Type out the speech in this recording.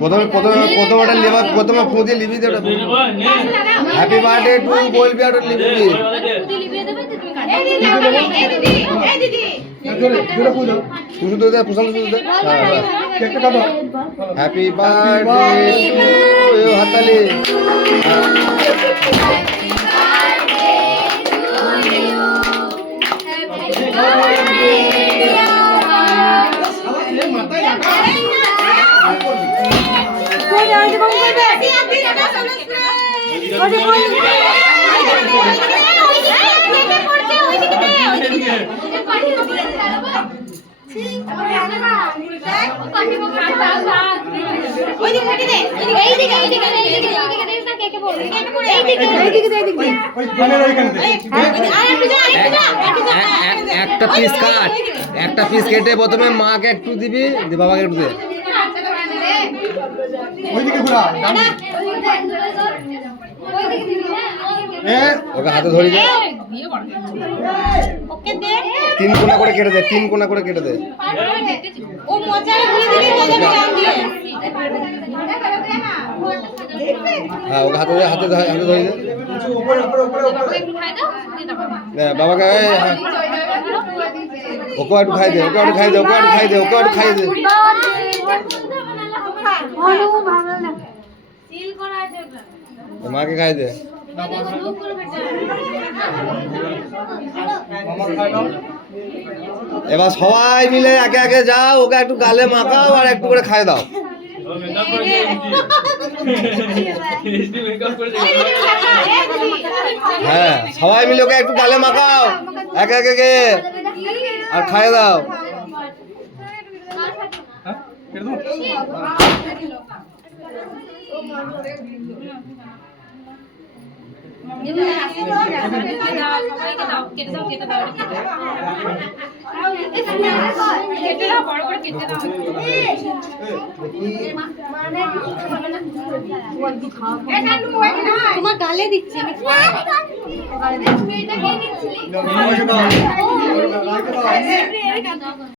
প্রথমে লিভার প্রথমে পুঁজি লিবি দে ওটা হ্যাপি বার্থডে টু বলবি আর লিবি তুই শুধু দে প্রশান্ত শুধু দে হ্যাপি বার্থডে টু হাতালি একটা পিস কেটে প্রথমে মাকে একটু দিবি বাবাকে একটু দে ওকে হাতে ধরি দে তিন কোনা করে কেটে দে হ্যাঁ ওকে হাতে ধরি দে বাবাকে ওকে একটু খাই দে মাকে খাই দে এবার সবাই মিলে একে যাও ওকে একটু গালে মাখাও আর একটু করে খাই দাও হ্যাঁ সবাই মিলে ওকে একটু গালে মাখাও একে আর খাই দাও তোমার গালে দিচ্ছি